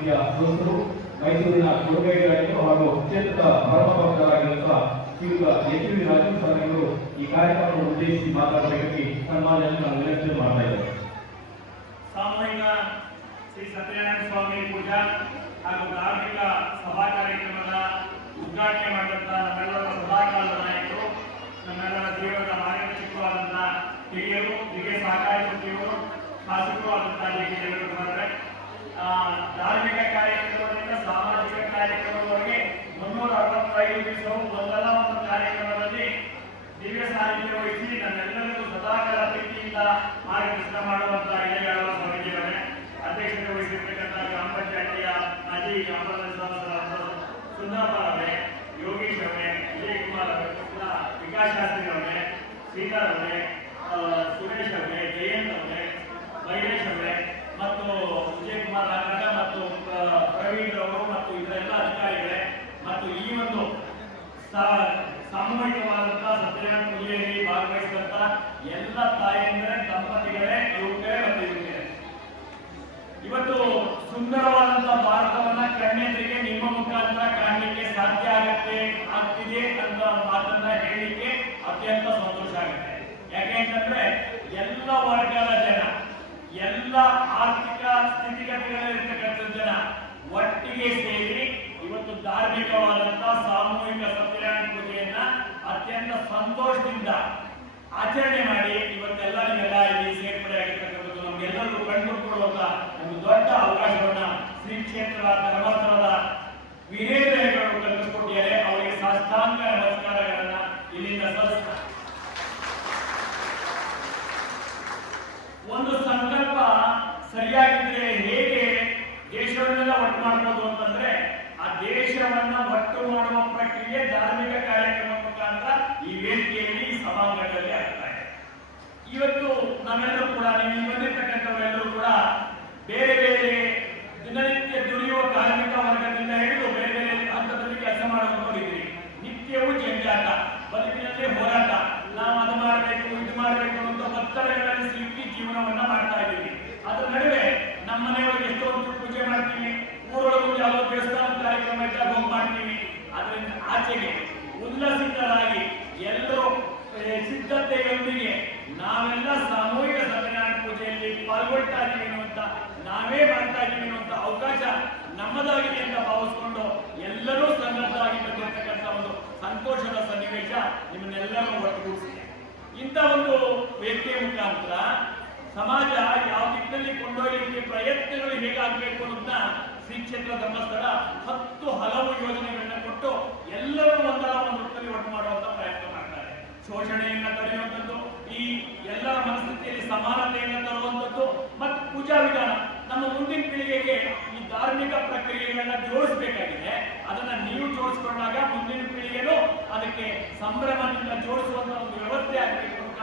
ಸಮಿತಿಯ ಸದಸ್ಯರು, ಮೈಸೂರಿನ ಗುರುಗೈಡರು ಹಾಗೂ ಕ್ಷೇತ್ರದ ಪರಮಭಕ್ತರಾಗಿರುವ ಶ್ರೀಯುತ ಎಚ್ ವಿ ರಾಜು ಸರ್ ಇವರು ಈ ಕಾರ್ಯಕ್ರಮವನ್ನು ಉದ್ದೇಶಿಸಿ ಮಾತನಾಡಬೇಕಾಗಿ ಸನ್ಮಾನವನ್ನು ನಾವು ವಿನಂತಿ ಮಾಡ್ತಾ ಇದ್ದೇವೆ. ಸಾಮೂಹಿಕ ಶ್ರೀ ಸತ್ಯನಾರಾಯಣ ಸ್ವಾಮಿ ಪೂಜಾ ಹಾಗೂ ಧಾರ್ಮಿಕ ಸಭಾ ಕಾರ್ಯಕ್ರಮದ ಉದ್ಘಾಟನೆ ಮಾಡಿದಂತಹ ನಮ್ಮೆಲ್ಲರ ಸದಾಕಾಲದ ನಾಯಕರು, ನಮ್ಮೆಲ್ಲರ ಜೀವನದ ಮಾರ್ಗದರ್ಶಕವಾದಂತಹ ಹಿರಿಯರು, ಹಿರಿಯ ಸಹಕಾರಿ ಸಚಿವರು, ಶಾಸಕರು ಆದಂತಹ ಜಗದೀಶ್ ಧಾರ್ಮಿಕ ಕಾರ್ಯಕ್ರಮದಿಂದ ಸಾಮಾಜಿಕ ಕಾರ್ಯಕ್ರಮದವರೆಗೆ 365 ದಿವಸವು ಒಂದಲ್ಲ ಒಂದು ಕಾರ್ಯಕ್ರಮದಲ್ಲಿ ದಿವ್ಯ ಸಾನ್ನಿಧ್ಯ ವಹಿಸಿ ನಮ್ಮೆಲ್ಲರಿಗೂ ಸದಾಕಾಲ ಪ್ರೀತಿಯಿಂದ ಮಾರ್ಗದರ್ಶನ ಮಾಡುವಂತಹ ಹಿರಿಯಾಳುವ ಸ್ವಾಮೀಜಿಯವರೇ, ಅಧ್ಯಕ್ಷತೆ ವಹಿಸಿರ್ತಕ್ಕಂಥ ಗ್ರಾಮ ಪಂಚಾಯತಿಯ ಮಾಜಿ ಗ್ರಾಮ ಪಂಚಾಯತ್ ಸುಂದರಪ್ಪ ಅವರೇ, ಯೋಗೀಶ್ ಅವರೇ, ವಿಜಯಕುಮಾರ್ ಅವರೇ, ವಿಕಾಸ್ ಶಾಸ್ತ್ರಿ ಅವರೇ, ಶ್ರೀಧರ್ ಅವರೇ, ಸುರೇಶ್ ಅವರೇ, ಜಯಂತ್ ಅವರೇ, ಮಹೇಶ್ ಅವರೇ ಮತ್ತು ವಿಜಯಕುಮಾರ್ ನಾಗರಾಜ ಮತ್ತು ಪ್ರವೀಣ್ ಅವರು ಮತ್ತು ಇದರ ಎಲ್ಲ ಅಧಿಕಾರಿಗಳೇ ಮತ್ತು ಈ ಒಂದು ಸಾಮೂಹಿಕವಾದಂತಹ ಸತ್ಯನಾರಾಯಣ ಪೂಜೆಯಲ್ಲಿ ಭಾಗವಹಿಸಿದಂತ ಎಲ್ಲ ತಾಯಂದಿರೇ, ದಂಪತಿಗಳೇ, ಯುವಕರೇ ಮತ್ತು ಯುವತಿಯರೇ, ಇವತ್ತು ಸುಂದರವಾದಂತಹ ಭಾರತವನ್ನ ಕಣ್ಣೆದುರಿಗೆ ನಿಮ್ಮ ಮುಖಾಂತರ ಕಾಣಲಿಕ್ಕೆ ಸಾಧ್ಯ ಆಗ್ತಿದೆ ಅಂತ ಮಾತನ್ನ ಹೇಳಲಿಕ್ಕೆ ಅತ್ಯಂತ ಸಂತೋಷ ಆಗುತ್ತೆ. ಯಾಕೆಂತಂದ್ರೆ ಎಲ್ಲ ವರ್ಗದ ಜನ, ಎಲ್ಲ ಆರ್ಥಿಕ ಸ್ಥಿತಿಗತಿಗಳಲ್ಲಿರ್ತಕ್ಕಂಥ ಜನ ಒಟ್ಟಿಗೆ ಸೇರಿ ಇವತ್ತು ಧಾರ್ಮಿಕವಾದಂತಹ ಸಾಮೂಹಿಕ ಸತ್ಯನಾರಾಯಣ ಪೂಜೆಯನ್ನ ಅತ್ಯಂತ ಸಂತೋಷದಿಂದ ಆಚರಣೆ ಮಾಡಿ ಇವತ್ತೆಲ್ಲ ನಿಮ್ಮೆಲ್ಲ ಇಲ್ಲಿ ಸೇರ್ಪಡೆ ಆಗಿರ್ತಕ್ಕಂಥದ್ದು ನಮ್ಗೆಲ್ಲರಿಗೂ ಕಂಡುಕೊಡುವಂತ ಒಂದು ದೊಡ್ಡ ಅವಕಾಶವನ್ನ ಶ್ರೀ ಕ್ಷೇತ್ರ ಧರ್ಮಸ್ಥಳದ ವೀರೇಂದ್ರ ಹೆಗಡೆಯವರು ಕಲ್ಪಿಸಿಕೊಟ್ಟಿದ್ದಾರೆ. ಅವರಿಗೆ ಸಾಷ್ಟಾಂಗ ನಮಸ್ಕಾರಗಳನ್ನ ಇಲ್ಲಿಂದ ಸಲ್ಲಿಸ್ತಾರೆ. ಒಂದು ಸಂಕಲ್ಪ ಸರಿಯಾಗಿದ್ರೆ ಹೇಗೆ ದೇಶವನ್ನೆಲ್ಲ ಒಟ್ಟು ಮಾಡಬಹುದು ಅಂತಂದ್ರೆ, ಆ ದೇಶವನ್ನ ಒಟ್ಟು ಮಾಡುವ ಪ್ರಕ್ರಿಯೆ ಧಾರ್ಮಿಕ ಕಾರ್ಯಕ್ರಮ ಮುಖಾಂತರ ಈ ವೇದಿಕೆಯಲ್ಲಿ ಈ ಸಭಾಂಗಣದಲ್ಲಿ ಆಗ್ತಾ ಇದೆ. ಇವತ್ತು ನಾವೆಲ್ಲರೂ ಕೂಡ, ನೀವು ಬಂದಿರ್ತಕ್ಕಂಥವರೆಲ್ಲರೂ ಕೂಡ ಬೇರೆ ಬೇರೆ ದಿನನಿತ್ಯ ದುಡಿಯುವ ಕಾರ್ಮಿಕ ವರ್ಗದಿಂದ ಹಿಡಿದು ಬೇರೆ ಬೇರೆ ಹಂತದಲ್ಲಿ ಕೆಲಸ ಮಾಡುವವರಿದ್ದೀರಿ. ನಿತ್ಯವೂ ಜಂಜಾಟ, ಬದುಕಿನಲ್ಲಿ ಹೋರಾಟ, ನಾವು ಅದು ಮಾಡಬೇಕು ಇದು ಮಾಡಬೇಕು ಅಂತ ಒತ್ತಡಗಳಲ್ಲಿ ಸಿಲುಕಿ ಜೀವನವನ್ನ ಮಾಡ್ತಾ ಇದ್ದೀವಿ. ಅದರ ನಡುವೆ ನಮ್ಮ ಮನೆಯೊಳಗೆ ಎಷ್ಟೊಂದು ಪೂಜೆ ಮಾಡ್ತೀವಿ, ಊರೊಳಗೆ ಯಾವುದೋ ದೇವಸ್ಥಾನ ಕಾರ್ಯಕ್ರಮ ಇದ್ದಾಗ ಹೋಗಿ ಮಾಡ್ತೀವಿ. ಅದರಿಂದ ಆಚೆಗೆ ಉಲ್ಲಸಿತರಾಗಿ ಎಲ್ಲರೂ ಸಿದ್ಧತೆಯೊಂದಿಗೆ ನಾವೆಲ್ಲ ಸಾಮೂಹಿಕ ಸತ್ಯನಾರಾಯಣ ಪೂಜೆಯಲ್ಲಿ ಪಾಲ್ಗೊಳ್ತಾ ಇದ್ದೀವಿ ಅನ್ನುವಂತ, ನಾವೇ ಮಾಡ್ತಾ ಇದ್ದೀವಿ ಅನ್ನುವಂತ ಅವಕಾಶ ನಮ್ಮದಾಗಿದೆ ಅಂತ ಭಾವಿಸ್ಕೊಂಡು ಎಲ್ಲರೂ ಸನ್ನದ್ಧರಾಗಿ ಬಂದಿರತಕ್ಕಂಥ ಒಂದು ಸಂತೋಷದ ಸನ್ನಿವೇಶ ನಿಮ್ಮನ್ನೆಲ್ಲರೂ ಒಟ್ಟುಗೂಡಿಸಿದೆ. ಇಂಥ ಒಂದು ವೇದಿಕೆ ಮುಖಾಂತರ ಸಮಾಜ ಯಾವ ದಿಕ್ಕಿನಲ್ಲಿ ಕೊಂಡೊಯ್ಯಲಿಕ್ಕೆ ಪ್ರಯತ್ನಗಳು ಹೇಗಾಗಬೇಕು ಅನ್ನೋದನ್ನ ಶ್ರೀ ಕ್ಷೇತ್ರ ಧರ್ಮಸ್ಥಳ 10 ಹಲವು ಯೋಜನೆಗಳನ್ನ ಕೊಟ್ಟು ಎಲ್ಲರೂ ಒಂದಲ್ಲ ಒಂದು ರೂಪದಲ್ಲಿ ಒಟ್ಟು ಮಾಡುವಂತ ಪ್ರಯತ್ನ ಮಾಡ್ತಾರೆ. ಶೋಷಣೆಯನ್ನ ತಡೆಯುವಂಥದ್ದು, ಈ ಎಲ್ಲರ ಮನಸ್ಥಿತಿಯಲ್ಲಿ ಸಮಾನತೆಯನ್ನು ತರುವಂಥದ್ದು ಮತ್ತು ಪೂಜಾ ವಿಧಾನ ನಮ್ಮ ಮುಂದಿನ ಪೀಳಿಗೆಗೆ ಈ ಧಾರ್ಮಿಕ ಪ್ರಕ್ರಿಯೆಗಳನ್ನ ಜೋಡಿಸಬೇಕಾಗಿದೆ. ಅದನ್ನ ನೀವು ಜೋಡಿಸ್ಕೊಂಡಾಗ ಮುಂದಿನ ಪೀಳಿಗೆನೂ ಅದಕ್ಕೆ ಸಂಭ್ರಮದಿಂದ ಜೋಡಿಸುವಂತ ಒಂದು ವ್ಯವಸ್ಥೆ ಆಗಬೇಕು ಅಂತ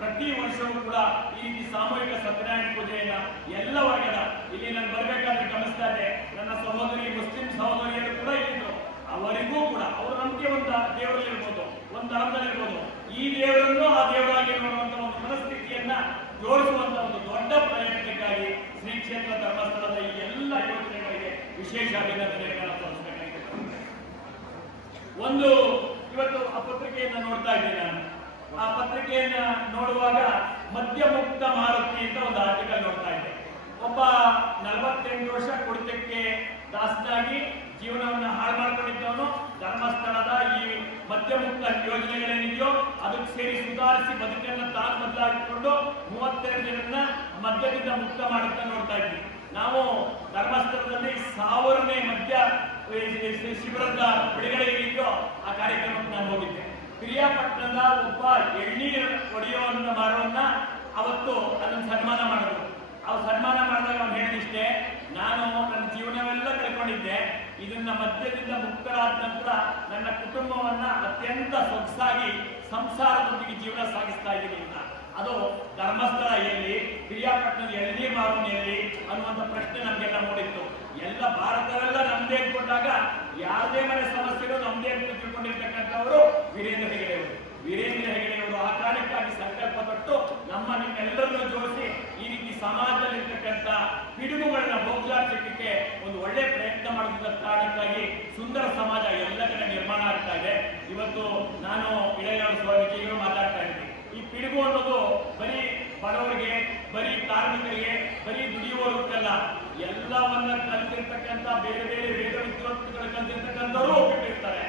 ಪ್ರತಿ ವರ್ಷವೂ ಕೂಡ ಈ ರೀತಿ ಸಾಮೂಹಿಕ ಸತ್ಯನಾರಾಯಣ ಪೂಜೆಯನ್ನ ಎಲ್ಲ ವರ್ಗದ, ಇಲ್ಲಿ ನಾನು ಬರಬೇಕಾದ್ರೆ ಗಮನಿಸ್ತಾ ಇದ್ದೆ, ನನ್ನ ಸಹೋದರಿ ಮುಸ್ಲಿಂ ಸಹೋದರಿಯರು ಕೂಡ ಇಲ್ಲಿದ್ರು. ಅವರಿಗೂ ಕೂಡ ಅವರ ನಂಬಿಕೆ ಒಂದು ದೇವರಲ್ಲಿರ್ಬೋದು, ಒಂದು ಧರ್ಮದಲ್ಲಿರ್ಬೋದು, ಈ ದೇವರನ್ನು ಆ ದೇವರಾಗಿ ನೋಡುವಂತ ಒಂದು ಮನಸ್ಥಿತಿಯನ್ನ ಜೋಡಿಸುವಂತ ಒಂದು ದೊಡ್ಡ ಪ್ರಯತ್ನಕ್ಕಾಗಿ ಶ್ರೀ ಕ್ಷೇತ್ರ ಧರ್ಮಸ್ಥಳದ ಈ ಎಲ್ಲ ಯೋಜನೆಗಳಿಗೆ ವಿಶೇಷ ಅಭಿನಂದನೆಗಳನ್ನು ಸಲ್ಲಿಸಬೇಕಾಗಿದೆ. ಒಂದು ಇವತ್ತು ಆ ಪತ್ರಿಕೆಯನ್ನ ನೋಡ್ತಾ ಇದ್ದೀನಿ ನಾನು. ಆ ಪತ್ರಿಕೆಯನ್ನ ನೋಡುವಾಗ ಮದ್ಯ ಮುಕ್ತ ಮಾರುತಿ ಅಂತ ಒಂದು ಆರ್ಟಿಕಲ್ ನೋಡ್ತಾ ಇದ್ದೆ. ಒಬ್ಬ 48 ವರ್ಷ ಕುಡಿತಕ್ಕೆ ದಾಸನಾಗಿ ಜೀವನವನ್ನು ಹಾಳು ಮಾಡ್ಕೊಂಡಿದ್ದವನು ಧರ್ಮಸ್ಥಳದ ಈ ಮದ್ಯ ಮುಕ್ತ ಯೋಜನೆಗಳೇನಿದೆಯೋ ಅದಕ್ಕೆ ಸೇರಿ ಸುಧಾರಿಸಿ ಬದುಕನ್ನು ತಾನು ಬದಲಾಗಿಕೊಂಡು 32 ಜನರನ್ನ ಮದ್ಯದಿಂದ ಮುಕ್ತ ಮಾಡುತ್ತಾ ನೋಡ್ತಾ ಇದ್ವಿ. ನಾವು ಧರ್ಮಸ್ಥಳದಲ್ಲಿ 1000ನೇ ಮದ್ಯ ಶಿಬಿರದ ಬಿಡುಗಡೆ ಇದೆಯೋ ಆ ಕಾರ್ಯಕ್ರಮಕ್ಕೆ ನಾನು ಹೋಗಿದ್ದೆ. ಪಿರಿಯಾಪಟ್ಟಣದ ಒಬ್ಬ ಎಳ್ನೀರು ಒಡೆಯುವನ್ನ ಮಾರುವನ್ನ ಅವತ್ತು ಅದನ್ನು ಸನ್ಮಾನ ಮಾಡಿದ್ರು. ಅವ್ರು ಸನ್ಮಾನ ಮಾಡಿದಾಗ ಅವ್ನು ಹೇಳಿದಿಷ್ಟೇ, ನಾನು ನನ್ನ ಜೀವನವೆಲ್ಲ ಕಳ್ಕೊಂಡಿದ್ದೆ, ಇದನ್ನ ಮದ್ಯದಿಂದ ಮುಕ್ತರಾದ ನಂತರ ನನ್ನ ಕುಟುಂಬವನ್ನ ಅತ್ಯಂತ ಸೊಗಸಾಗಿ ಸಂಸಾರದೊಂದಿಗೆ ಜೀವನ ಸಾಗಿಸ್ತಾ ಇದ್ದೀನಿ ಅಂತ. ಅದು ಧರ್ಮಸ್ಥಳ ಎಲ್ಲಿ, ಪಿರಿಯಾಪಟ್ಟಣದ ಎಳ್ನೀರು ಮಾರುವನ್ ಎಲ್ಲಿ ಅನ್ನುವಂಥ ಪ್ರಶ್ನೆ ನಮಗೆಲ್ಲ ಮೂಡಿತ್ತು. ಎಲ್ಲ ಭಾರತವೆಲ್ಲ ನಮ್ದೇ ಅಂದ್ಕೊಂಡಾಗ ಯಾವುದೇ ಮನೆ ಸಮಸ್ಯೆಗಳು ನಮ್ದೇ ಅಂತ ತಿಳ್ಕೊಂಡಿರ್ತಕ್ಕಂಥವರು ವೀರೇಂದ್ರ ಹೆಗಡೆಯವರು. ವೀರೇಂದ್ರ ಹೆಗಡೆಯವರು ಆ ಕಾರಣಕ್ಕಾಗಿ ಸಂಕಲ್ಪ ತೊಟ್ಟು ನಿಮ್ಮೆಲ್ಲರನ್ನು ಜೋಡಿಸಿ ಈ ರೀತಿ ಸಮಾಜದಲ್ಲಿರ್ತಕ್ಕಂಥ ಪಿಡುಗುಗಳನ್ನ ಹೋಗ್ಲಾಡಿಸಿ ಸಿಕ್ಕಕ್ಕೆ ಒಂದು ಒಳ್ಳೆ ಪ್ರಯತ್ನ ಮಾಡಿದ ಕಾರಣಕ್ಕಾಗಿ ಸುಂದರ ಸಮಾಜ ಎಲ್ಲ ಕಡೆ ನಿರ್ಮಾಣ ಆಗ್ತಾ ಇದೆ. ಇವತ್ತು ನಾನು ಇಳೆಯಾಳ ಸ್ವಾಮೀಜಿಗಳು ಮಾತಾಡ್ತಾ ಇದ್ದೀನಿ. ಈ ಪಿಡುಗು ಅನ್ನೋದು ಬರೀ ಬಡವರಿಗೆ, ಬರೀ ಕಾರ್ಮಿಕರಿಗೆ, ಬರೀ ದುಡಿಯುವವರಿಗೆಲ್ಲ ಎಲ್ಲವನ್ನ ಕಲಿತಿರ್ತಕ್ಕಂಥ ಬೇರೆ ಬೇರೆ ವೇದ ವಿದ್ವತ್ತುಗಳು ಕಲಿತಿರ್ತಕ್ಕಂಥವ್ರು ಒಪ್ಪಿಟ್ಟಿರ್ತಾರೆ.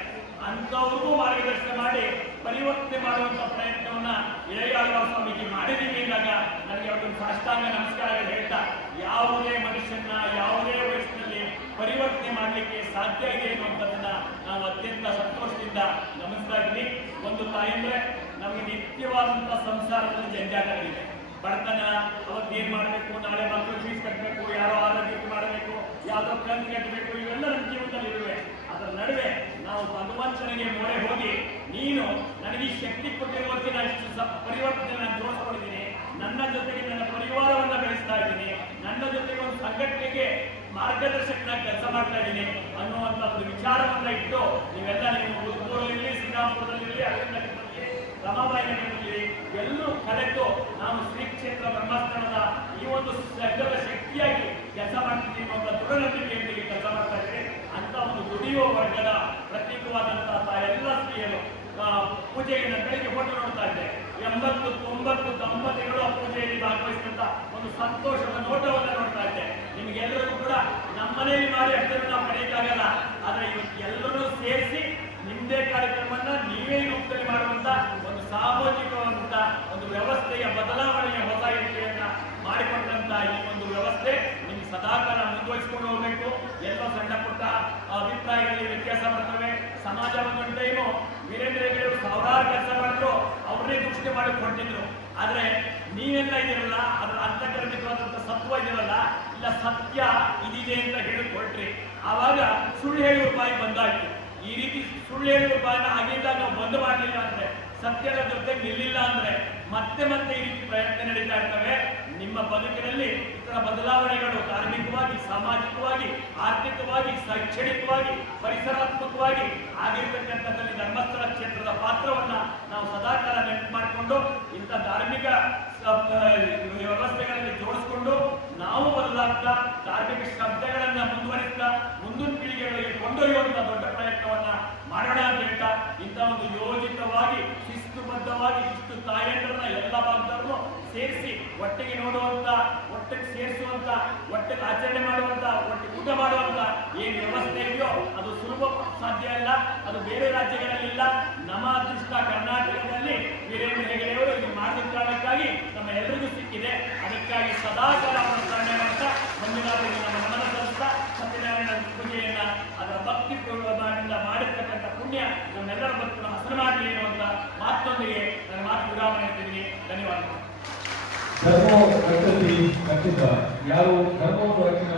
ಅಂಥವ್ರಿಗೂ ಮಾರ್ಗದರ್ಶನ ಮಾಡಿ ಪರಿವರ್ತನೆ ಮಾಡುವಂತ ಪ್ರಯತ್ನವನ್ನ ಇಳೆಯಾಳ್ವಾರ್ ಸ್ವಾಮೀಜಿ ಮಾಡಿದೀವಿ ಅಂದಾಗ ನನಗೆ ಅವ್ರಿಗೆ ಸಾಷ್ಟಾಂಗ ನಮಸ್ಕಾರಗಳು ಹೇಳ್ತಾ, ಯಾವುದೇ ಮನುಷ್ಯನ ಯಾವುದೇ ವಯಸ್ಸಿನಲ್ಲಿ ಪರಿವರ್ತನೆ ಮಾಡಲಿಕ್ಕೆ ಸಾಧ್ಯ ಇದೆ ಅನ್ನುವಂಥದ್ದನ್ನ ನಾವು ಅತ್ಯಂತ ಸಂತೋಷದಿಂದ ಗಮನಿಸ್ತಾ ಇದ್ದೀವಿ. ಒಂದು ತಾಯಂದ್ರೆ ನಮಗೆ ನಿತ್ಯವಾದಂತಹ ಸಂಸಾರದಲ್ಲಿ ಜಂಜಾಟಗಳಿದೆ. ಬಡತನ, ಅವತ್ತು ಏನ್ ಮಾಡಬೇಕು, ನಾಳೆ ಮಕ್ಕಳು ಫೀಸ್ ಕಟ್ಟಬೇಕು, ಯಾರೋ ಆರೋಗ್ಯಕ್ಕೆ ಮಾಡಬೇಕು, ಯಾವ್ದೋ ಕಂತು ಕಟ್ಟಬೇಕು, ಇವೆಲ್ಲ ನಮ್ಮ ಜೀವನದಲ್ಲಿ ಇರುವೆ. ಅದರ ನಡುವೆ ನಾವು ಭಗವಂತನಿಗೆ ಮೊರೆ ಹೋಗಿ, ನೀನು ನನಗೆ ಈ ಶಕ್ತಿ ಕೊಟ್ಟಿರುವಕ್ಕೆ ನಾನು ಇಷ್ಟು ಪರಿವರ್ತನೆ ನಾನು ಜೋಡಿಸ್ಕೊಂಡಿದ್ದೀನಿ, ನನ್ನ ಜೊತೆಗೆ ನನ್ನ ಪರಿವಾರವನ್ನ ಬೆಳೆಸ್ತಾ ಇದ್ದೀನಿ, ನನ್ನ ಜೊತೆಗೆ ಒಂದು ಸಂಘಟನೆಗೆ ಮಾರ್ಗದರ್ಶಕನಾಗಿ ಕೆಲಸ ಮಾಡ್ತಾ ಇದ್ದೀನಿ ಅನ್ನುವಂಥ ಒಂದು ವಿಚಾರವನ್ನ ಇಟ್ಟು ನೀವು ಉದ್ಪೂರಲ್ಲಿ, ಶ್ರೀರಾಮಪುರದಲ್ಲಿ, ಅರವಿಂದದಲ್ಲಿ, ರಮಾಬಾಯಿ ನಗರದಲ್ಲಿ ಎಲ್ಲರೂ ಕಲೆತು ನಾವು ಶ್ರೀ ಕ್ಷೇತ್ರ ಬ್ರಹ್ಮಸ್ಥಾನದ ಈ ಒಂದು ಸಂಘದ ಶಕ್ತಿಯಾಗಿ ಕೆಲಸ ಮಾಡ್ತಿದ್ದೀವಿ ಅನ್ನುವಂಥ ದೃಢ ನಂಬಿಕೆಯೊಂದಿಗೆ ಕೆಲಸ ಮಾಡ್ತಾ ಇದ್ದೀವಿ. ಅಂತ ಒಂದು ದುಡಿಯುವ ವರ್ಗದ ಪ್ರತೀಕವಾದಂತಹ ಎಲ್ಲ ಸ್ತ್ರೀಯರು ಪೂಜೆಯನ್ನು ಬೆಳಿಗ್ಗೆ ಫೋಟೋ ನೋಡ್ತಾ ಇದ್ದೆ. 80, 90 ದಂಪತಿಗಳು ಆ ಪೂಜೆಯಲ್ಲಿ ಭಾಗವಹಿಸಿದಂತ ಒಂದು ಸಂತೋಷದ ನೋಟವನ್ನು ನೋಡ್ತಾ ಇದ್ದೆ. ನಿಮಗೆಲ್ಲರಿಗೂ ಕೂಡ ನಮ್ಮನೆಯಲ್ಲಿ ಮಾಡಿ ಅಷ್ಟನ್ನು ನಾವು ಪಡೆಯಕ್ಕಾಗಲ್ಲ, ಆದ್ರೆ ಇವತ್ತು ಎಲ್ಲರೂ ಸೇರಿಸಿ ನಿಮ್ಮದೇ ಕಾರ್ಯಕ್ರಮವನ್ನ ನೀವೇ ರೂಪದಲ್ಲಿ ಮಾಡುವಂತ ಒಂದು ಸಾಮಾಜಿಕವಾದಂತ ಒಂದು ವ್ಯವಸ್ಥೆಯ ಬದಲಾವಣೆಯ ಹೊಸ ಹೆಜ್ಜೆಯನ್ನ ಮಾಡಿಕೊಂಡಂತ ಈ ಒಂದು ವ್ಯವಸ್ಥೆ ನಿಮ್ಗೆ ಸದಾಕಾಲ ಮುಂದುವರಿಸಿಕೊಂಡು ಹೋಗಬೇಕು. ಎಲ್ಲ ಸಣ್ಣ ಪುಟ್ಟ ಅಭಿಪ್ರಾಯಗಳಲ್ಲಿ ವ್ಯತ್ಯಾಸ ಬರ್ತವೆ. ಸಮಾಜ ಒಂದೊಂದು ಟೈಮು ವೀರೇಂದ್ರ ಹೆಗ್ಗಡೆ ಸಾವಿರಾರು ಕೆಲಸ ಮಾಡಿದ್ರು, ಅವ್ರನ್ನೇ ದೃಷ್ಟಿ ಮಾಡಿ ಕೊಟ್ಟಿದ್ರು. ಆದ್ರೆ ನೀವೆಲ್ಲ ಇದಿರಲ್ಲ, ಅದ್ರ ಅಂತರ್ಗತವಾದಂತ ಸತ್ವ ಇದಿರಲ್ಲ, ಇಲ್ಲ ಸತ್ಯ ಇದಿದೆ ಅಂತ ಹೇಳಿಕೊಟ್ರಿ. ಆವಾಗ ಸುಳ್ಳು ಹೇಳುವ ಬಾಯಿ ಬಂದಾಯ್ತು. ಈ ರೀತಿ ಸುಳ್ಳು ಹೇಳುವ ಬಾಯಿನ ಆಗಿಂದ ನಾವು ಬಂದ್ ಮಾಡಲಿಲ್ಲ ಅಂದ್ರೆ, ಸತ್ಯದ ಜೊತೆ ನಿಲ್ಲಿಲ್ಲ ಅಂದ್ರೆ ಮತ್ತೆ ಮತ್ತೆ ಈ ರೀತಿ ಪ್ರಯತ್ನ ನಡೀತಾ ಇರ್ತವೆ. ನಿಮ್ಮ ಬದುಕಿನಲ್ಲಿ ಇತರ ಬದಲಾವಣೆಗಳು ಧಾರ್ಮಿಕವಾಗಿ, ಸಾಮಾಜಿಕವಾಗಿ, ಆರ್ಥಿಕವಾಗಿ, ಶೈಕ್ಷಣಿಕವಾಗಿ, ಪರಿಸರಾತ್ಮಕವಾಗಿ ಆಗಿರ್ತಕ್ಕಂಥದ್ದಲ್ಲಿ ಧರ್ಮಸ್ಥಳ ಕ್ಷೇತ್ರದ ಪಾತ್ರವನ್ನ ನಾವು ಸದಾಕಾಲ ನೆನಪು ಮಾಡಿಕೊಂಡು ಇಂಥ ಧಾರ್ಮಿಕ ವ್ಯವಸ್ಥೆಗಳಲ್ಲಿ ಜೋಡಿಸಿಕೊಂಡು ನಾವು ಬದಲಾಗ್ತಾ ಧಾರ್ಮಿಕ ಶ್ರದ್ಧೆಗಳನ್ನ ಮುಂದುವರಿಸ್ತಾ ಮುಂದಿನ ಪೀಳಿಗೆಗಳಿಗೆ ಕೊಂಡೊಯ್ಯುವಂತ ದೊಡ್ಡ ಪ್ರಯತ್ನವನ್ನ ಮಾಡೋಣ ಅಂತ ಹೇಳ್ತಾ, ಇಂಥ ಒಂದು ಯೋಜಿತವಾಗಿ ಶಿಸ್ತುಬದ್ಧವಾಗಿ ಇಷ್ಟು ತಾಯಂದ್ರನ್ನ ಎಲ್ಲ ಭಾಗದವ್ರನ್ನು ಸೇರಿಸಿ ಒಟ್ಟಿಗೆ ನೋಡುವಂತ, ಒಟ್ಟಿಗೆ ಸೇರಿಸುವಂತ, ಒಟ್ಟಿಗೆ ಆಚರಣೆ ಮಾಡುವಂತ, ಒಟ್ಟಿಗೆ ಊಟ ಮಾಡುವಂತ ಏನ್ ವ್ಯವಸ್ಥೆ ಇದೆಯೋ ಅದು ಸುಲಭ ಸಾಧ್ಯ ಇಲ್ಲ. ಅದು ಬೇರೆ ರಾಜ್ಯಗಳಲ್ಲಿಲ್ಲ. ನಮ್ಮ ಅದೃಷ್ಟ ಕರ್ನಾಟಕದಲ್ಲಿ ವೀರೇಂದ್ರ ಹೆಗ್ಗಡೆಯವರು ಇದು ಮಾಡಿದ ಕಾರಣಕ್ಕಾಗಿ ನಮ್ಮ ಎಲ್ಲರಿಗೂ ಸಿಕ್ಕಿದೆ. ಅದಕ್ಕಾಗಿ ಸದಾಕಾಲ ಅವರ ಸ್ಮರಣೆ ಮಾಡ್ತಾ ಮಂಜುನಾಥರಿಗೆ ನಮ್ಮ ನಮನ ಸಲ್ಲಿಸ್ತಾ ಸತ್ಯನಾರಾಯಣ ಪೂಜೆಯನ್ನ ಅದರ ಭಕ್ತಿ ಪೂರ್ವದಿಂದ ಮಾಡಿರ್ತಕ್ಕಂಥ ಪುಣ್ಯ ನಮ್ಮೆಲ್ಲರ ಬದುಕನ್ನು ಹಸನು ಮಾಡಲಿ ಎನ್ನುವಂತ ಮಾತೊಂದಿಗೆ ನನ್ನ ಮಾತು ವಿರಾಮನೆ ಇರ್ತೀನಿ. ಧನ್ಯವಾದಗಳು. ಧರ್ಮವು ರಕ್ಷಿಸಿ ರಕ್ಷಿತ, ಯಾರು ಧರ್ಮವನ್ನು ರಕ್ಷಣೆ